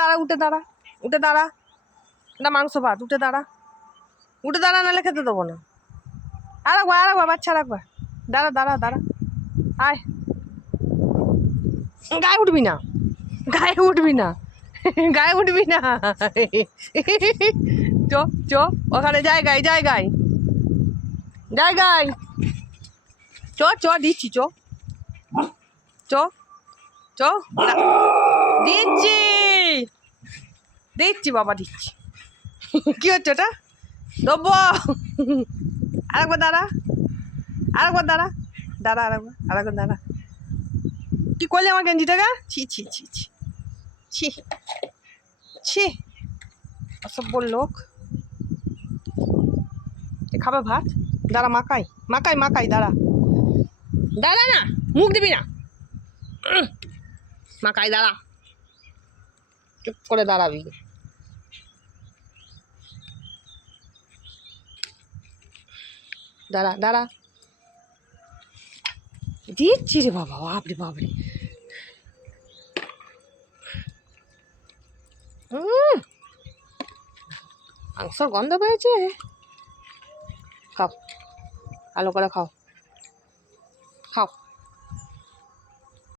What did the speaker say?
দাঁড়া, উঠে দাঁড়া, উঠে দাঁড়া। এটা মাংস ভাত, উঠে দাঁড়া, উঠে দাঁড়া, নাহলে খেতে দেবো না। আরেকবার বাচ্চা রাখবা। দাঁড়া দাঁড়া দাঁড়া, আয়। গায়ে উঠবি না, গায়ে উঠবি না, গায়ে উঠবি না। চ চ, ওখানে জায়গায় জায়গায় জায়গায় চ চ, দিচ্ছি চ চ চ, দিচ্ছি দিচ্ছি বাবা, দিচ্ছি। কি হচ্ছে ওটা? দেবো। আরেকবার দাঁড়া, আরেকবার দাঁড়া, দাঁড়া, আরেকবার দাঁড়া। কি করলি আমার গেঞ্জিটাকে? ছি ছি ছি ছি ছি ছি, অসভ্য লোক। খাবে ভাত? দাঁড়া, মাকাই মাকাই মাকাই, দাঁড়া দাঁড়া, না মুখ দিবি না, মাকাই দাঁড়া, চুপ করে দাঁড়াবি। দাঁড়া দাঁড়া, দিচ্ছি রে বাবা, বাপরে বাপরে। মাংসর গন্ধ পেয়েছে। খাও, ভালো করে খাও।